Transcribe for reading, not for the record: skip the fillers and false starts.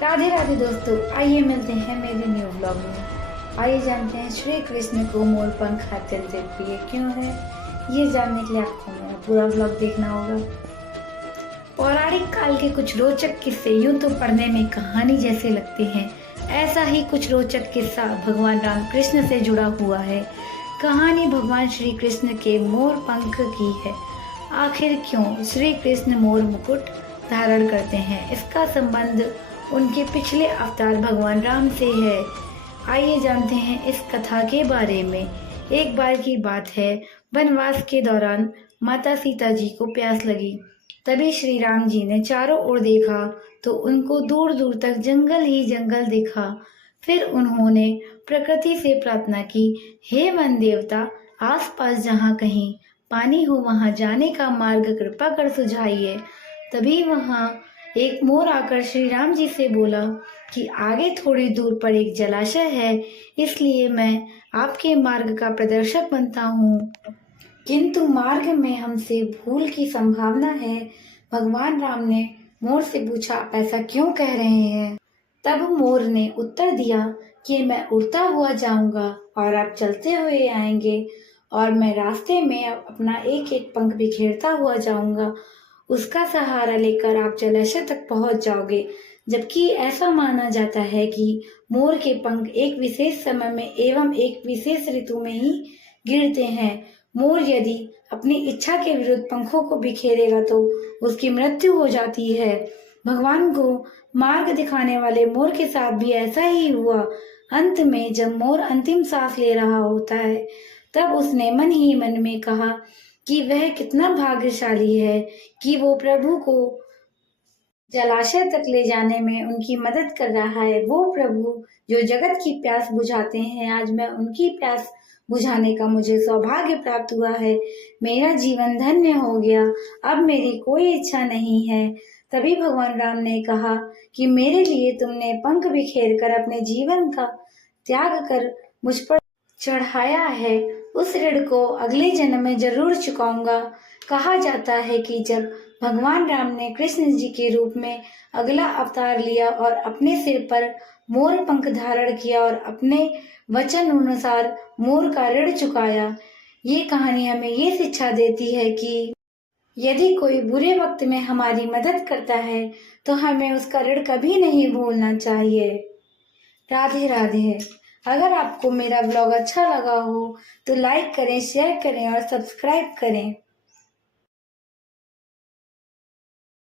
राधे राधे दोस्तों, आइए मिलते हैं मेरे न्यू ब्लॉग में। आइए जानते हैं श्री कृष्ण को मोर पंख अत्यंत प्रिय क्यों है। ये जानने के लिए आपको मेरा पूरा ब्लॉग देखना होगा। पौराणिक काल के कुछ रोचक किस्से यूं तो पढ़ने में कहानी जैसे लगते हैं, ऐसा ही कुछ रोचक किस्सा भगवान राम कृष्ण से जुड़ा हुआ है। कहानी भगवान श्री कृष्ण के मोर पंख की है। आखिर क्यों श्री कृष्ण मोर मुकुट धारण करते हैं, इसका संबंध उनके पिछले अवतार भगवान राम से है। आइए जानते हैं इस कथा के बारे में। एक बार की बात है, वनवास के दौरान माता सीता जी को प्यास लगी। तभी श्री राम जी ने चारों ओर देखा तो उनको दूर दूर तक जंगल ही जंगल दिखा। फिर उन्होंने प्रकृति से प्रार्थना की, हे वन देवता, आसपास जहाँ कहीं पानी हो वहाँ जाने का मार्ग कृपा कर सुझाइए। तभी वहाँ एक मोर आकर श्री राम जी से बोला कि आगे थोड़ी दूर पर एक जलाशय है, इसलिए मैं आपके मार्ग का प्रदर्शक बनता हूँ, किंतु मार्ग में हमसे भूल की संभावना है। भगवान राम ने मोर से पूछा, आप ऐसा क्यों कह रहे हैं? तब मोर ने उत्तर दिया कि मैं उड़ता हुआ जाऊंगा और आप चलते हुए आएंगे, और मैं रास्ते में अपना एक एक पंख बिखेरता हुआ जाऊंगा। उसका सहारा लेकर आप जलाशय तक पहुंच जाओगे। जबकि ऐसा माना जाता है कि मोर के पंख एक विशेष समय में एवं एक विशेष ऋतु में ही गिरते हैं। मोर यदि अपनी इच्छा के विरुद्ध पंखों को बिखेरेगा तो उसकी मृत्यु हो जाती है। भगवान को मार्ग दिखाने वाले मोर के साथ भी ऐसा ही हुआ। अंत में जब मोर अंतिम सांस ले रहा होता है, तब उसने मन ही मन में कहा कि वह कितना भाग्यशाली है कि वो प्रभु को जलाशय तक ले जाने में उनकी मदद कर रहा है। वो प्रभु जो जगत की प्यास बुझाते हैं, आज मैं उनकी प्यास बुझाने का मुझे सौभाग्य प्राप्त हुआ है। मेरा जीवन धन्य हो गया, अब मेरी कोई इच्छा नहीं है। तभी भगवान राम ने कहा कि मेरे लिए तुमने पंख बिखेर कर अपने जीवन का त्याग कर मुझ पर चढ़ाया है, उस ऋण को अगले जन्म में जरूर चुकाऊंगा। कहा जाता है कि जब भगवान राम ने कृष्ण जी के रूप में अगला अवतार लिया और अपने सिर पर मोर पंख धारण किया और अपने वचन अनुसार मोर का ऋण चुकाया, ये कहानी हमें ये शिक्षा देती है कि यदि कोई बुरे वक्त में हमारी मदद करता है तो हमें उसका ऋण कभी नहीं भूलना चाहिए। राधे राधे। अगर आपको मेरा ब्लॉग अच्छा लगा हो तो लाइक करें, शेयर करें और सब्सक्राइब करें।